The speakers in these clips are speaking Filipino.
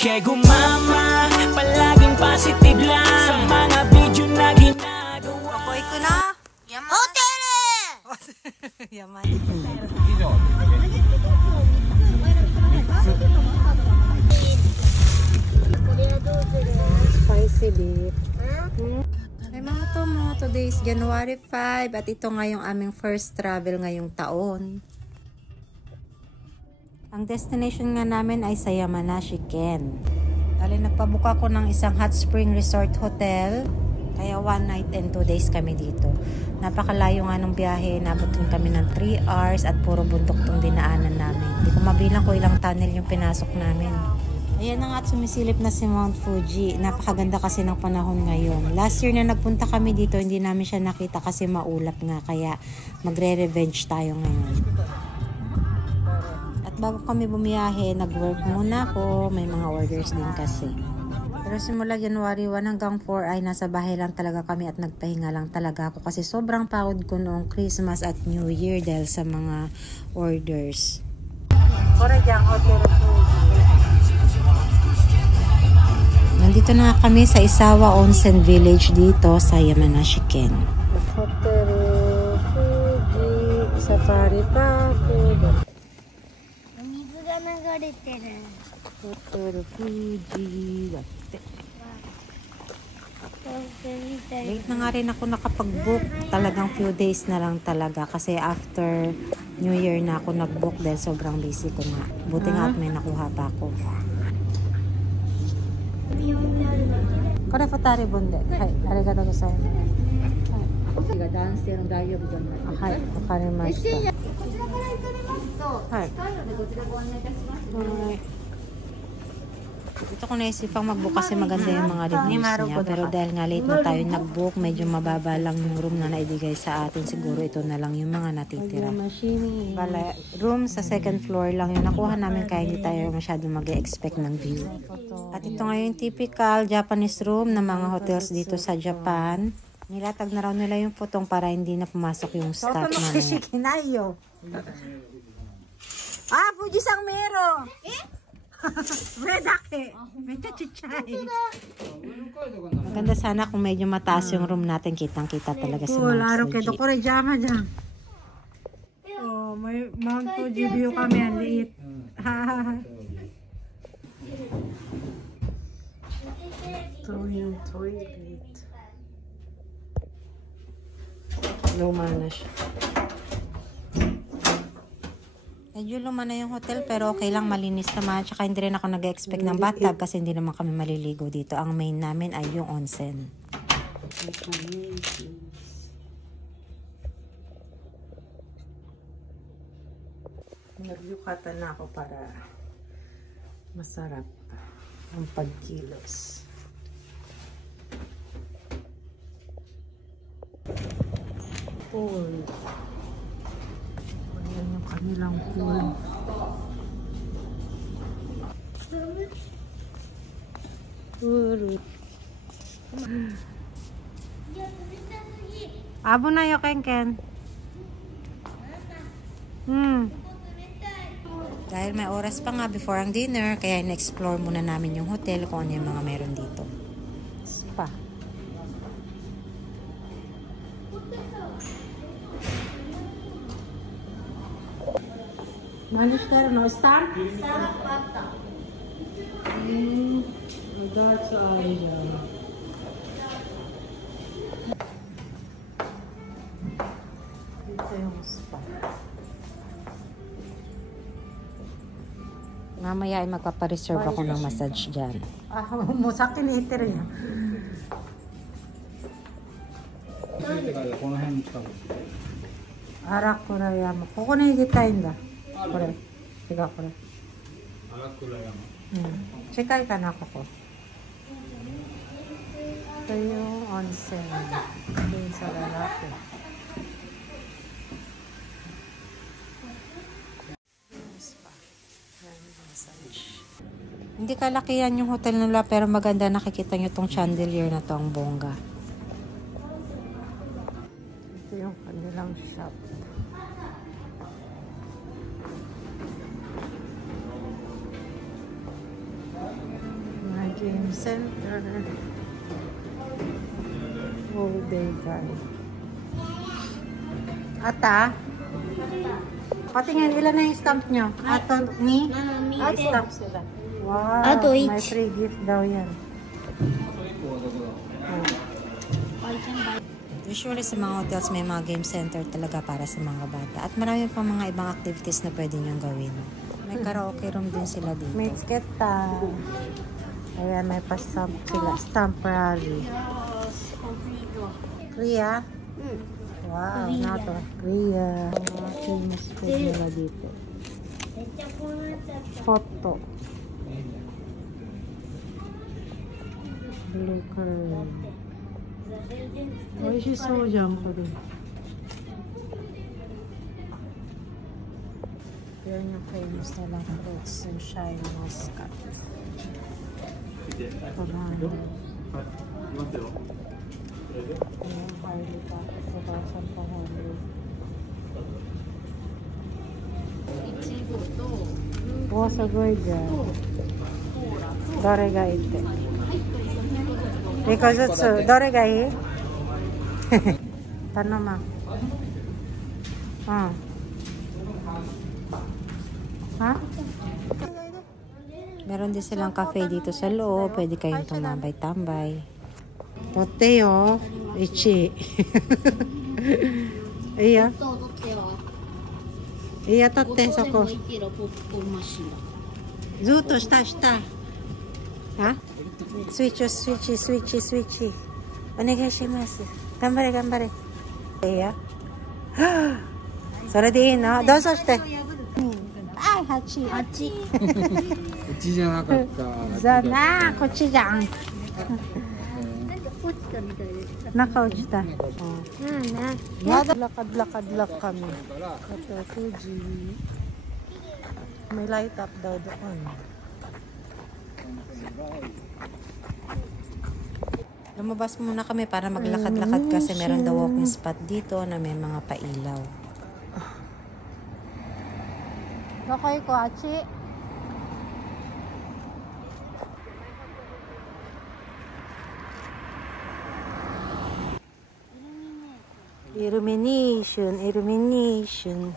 Kaya gumama, palaging positive lang sa mga video na ginagawa. Apoy ko na. Yaman. Hotel! Yaman. Spicy beef. Ay mga tomo, today is January 5 at ito nga yung aming first travel ngayong taon. Ang destination nga namin ay sa Yamanashi, Ken. Dali nagpabuka ko ng isang hot spring resort hotel. Kaya 1 night and 2 days kami dito. Napakalayo nga ng biyahe. Nabot kami ng 3 hours at puro bundok tong dinaanan namin. Hindi ko mabilang ko ilang tunnel yung pinasok namin. Ayan na nga at sumisilip na si Mount Fuji. Napakaganda kasi ng panahon ngayon. Last year na nagpunta kami dito, hindi namin siya nakita kasi maulap nga. Kaya magre-revenge tayo ngayon. At bago kami bumiyahe, nag-work muna ako. May mga orders din kasi. Pero simula January 1 hanggang 4 ay nasa bahay lang talaga kami at nagpahinga lang talaga ako. Kasi sobrang pagod ko noong Christmas at New Year dahil sa mga orders. Nandito na kami sa Isawa Onsen Village dito sa Yamanashi, Ken. Hotel Fuji Safari Park. Hotel Fuji. Late na nga rin ako nakapag-book. Talagang few days na lang talaga. Kasi after New Year na ako nag-book dahil sobrang busy ko nga. Buti nga at may nakuha pa ako. これ2人分で、はい、ありがとうございます。はい。が男性の大丈夫じゃない。はい、わかりました。こちらから行かれますと、はい。使うのでこちらご案内いたします。はい。Ito ko naisipang mag-book kasi maganda yung mga reviews niya. Pero dahil nga late na tayo nag-book, medyo mababa lang yung room na naibigay sa atin. Siguro ito na lang yung mga natitira. Bala, room sa second floor lang yung nakuha namin kaya hindi tayo masyadong mag-expect ng view. At ito nga yung typical Japanese room ng mga hotels dito sa Japan. Nilatag na raw nila yung putong para hindi na pumasok yung staff namin. Ah, Fuji-san meron! Maganda sana kung medyo mataas yung room natin, kitang-kita talaga si Mount Fuji. Oh, may Mount Fuji view kami, ang liit. Ito yung toilet. Luma na siya. Medyo luma na yung hotel pero okay lang, malinis naman. Tsaka hindi rin ako nag-expect ng bathtub kasi hindi naman kami maliligo dito. Ang main namin ay yung onsen. Nag-yukata na ako para masarap ang pagkilos. Pool. Ayan yung kanilang pool. Abo na yo Ken. Dahil may oras pa nga before ang dinner, kaya in-explore muna namin yung hotel kung ano yung mga meron dito. Spa. Manish karo no stamp? Stamp pata. That's idea. Ito yung spa. Mamaya ay magpapareserve ako ng massage dyan. Musakin iter yan. Arak ko na yama. Koko na higitayin da. Kore. Tiga kore. Arak ko na yama. Chikay ka na ako ko. Ito yung onsen. Ito yung sa lalaki. Hindi kalakihan yung hotel nila pero maganda, nakikita nyo tong chandelier na to, ang bongga. Ito yung kanilang shop. Game center. Bodega. Ata? Patingin, ilan na yung stamp nyo? Ato ni? Stamp sila. Wow, Ato may 1. free gift daw yan. Usually sa mga hotels may mga game center talaga para sa mga bata. At marami pa mga ibang activities na pwede niyong gawin. May karaoke room din sila dito. May sketa. Ayan, may pa-stamp sila. Stamp rally. Korea? Wow, nato. Korea. Mga famous food nila dito. Photo. Blue curl. 美味しそうじゃん、これ。Yan yung famous nilang fruits and shine muscat. Pagano. Yung harley pa. 1,800. O, sagoy dyan. どれがいいって。1個ずつ、どれがいい頼ま。Ha? Meron din silang cafe dito sa loob. Pwede kayong tumambay-tambay. Totte yo. Ichi. Iya. Iya, totte, soko. Zuto, shita, shita. Ha? Switch, switch, switch, switch. Onegai shimasu. Gambare, gambare. Iya. それでいいの？どうぞして。あ、8。8。こっちじゃなかった。じゃな、こっちじゃん。中落ちた。Lakad-lakad kami. Ito, Fuji. May light up daw doon. Lumabas muna kami para maglakad-lakad kasi meron daw walking spot dito na may mga pailaw. Lokoy ko, Achi. Illumination, illumination.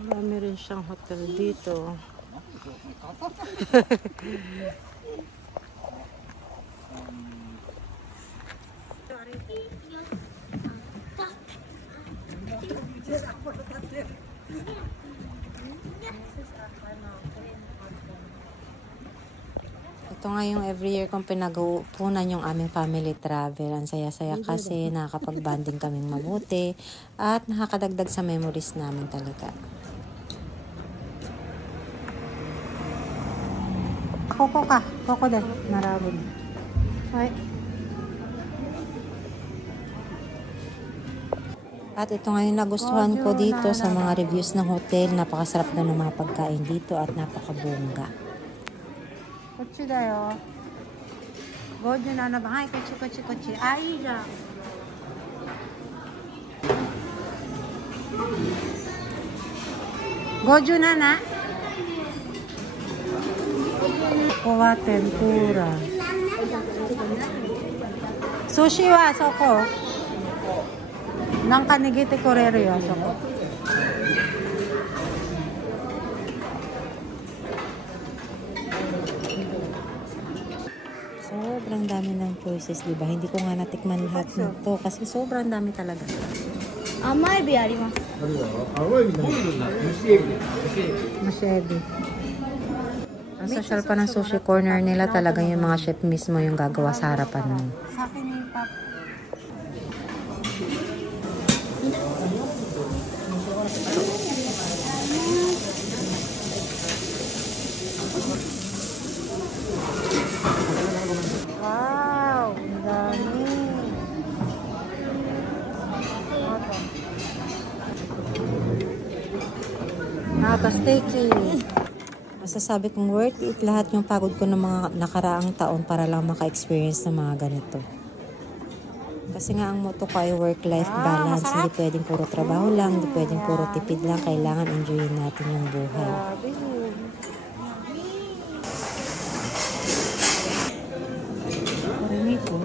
Marami rin siyang hotel dito. Ito nga yung every year kong pinag-uupunan yung aming family travel. Ang saya-saya kasi nakakapag-banding kaming mabuti at nakakadagdag sa memories namin talaga. Koko ka. Koko din. Narabog. Okay. At ito nga yung nagustuhan ko dito sa mga reviews ng hotel. Napakasarap na ng mga pagkain dito at napakabongga. こっちだよ。57番。はい、こっちこっちこっち。あ、いいじゃん。57。ここは天ぷら。寿司はそこ。なんか握ってくれるよ、そこ。Sobrang dami ng choices, di ba? Hindi ko nga natikman lahat nito kasi sobrang dami talaga. 甘エビあります。青エビの蒸しエビ。蒸しエビ。Ang social pa ng sushi corner nila talaga yung mga chef mismo yung gagawa sa harapan mo. Sa akin yung pap. Wow, ang dami. Nakaka-sticky. Masasabi kong worth it lahat yung pagod ko ng mga nakaraang taon para lang maka-experience ng mga ganito. Kasi nga ang motto ko ay work-life balance. Hindi pwedeng puro trabaho lang, hindi pwedeng puro tipid lang. Kailangan enjoyin natin yung buhay. Parinig ko.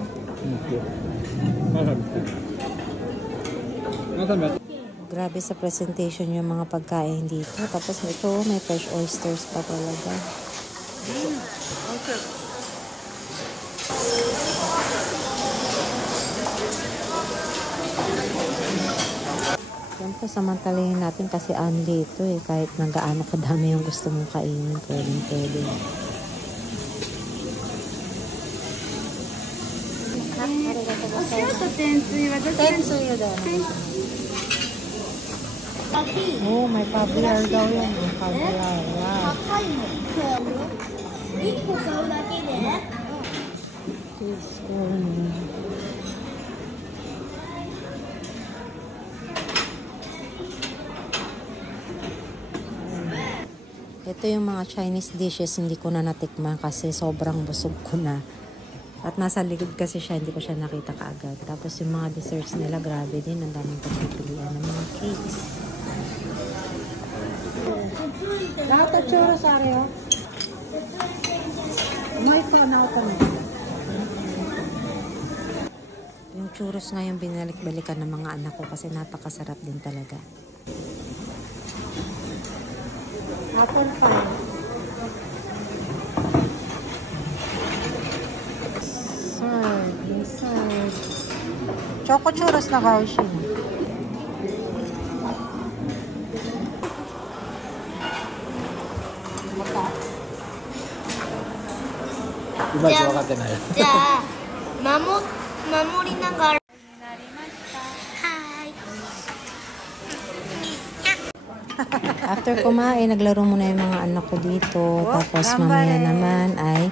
Grabe sa presentation yung mga pagkain dito. Tapos ito, may fresh oysters pa talaga. Yan po, samantalahin natin kasi only ito eh. Kahit na gaano kadami yung gusto mong kainin, pwede. Oh, may caviar daw yan. May caviar. Wow. Ito yung mga Chinese dishes, hindi ko na natikman kasi sobrang busog ko na. At nasa likod kasi siya, hindi ko siya nakita kaagad. Tapos yung mga desserts nila, grabe din. Ang daming pagpipilian ng mga cakes. Lahat ng churros, Areo. May pa na ako. Yung churros nga yung binalik-balikan ng mga anak ko kasi napakasarap din talaga. Apple pie. Dessert. Choco churros na Kaoshin. After kumain, naglaro muna yung mga anak ko dito. Tapos mamaya naman ay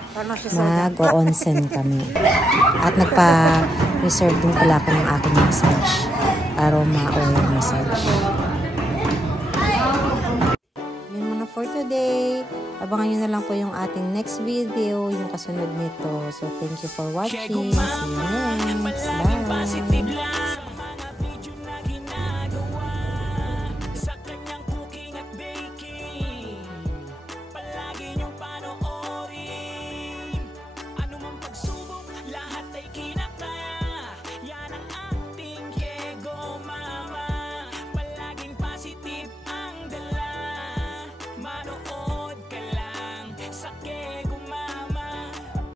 mag-o-onsen kami. At nagpa-reserve din pala ako ng aking massage. Aroma oil massage. Yun muna for today. Abangan nyo na lang po yung ating next video, yung kasunod nito. So, thank you for watching. See you next. Bye!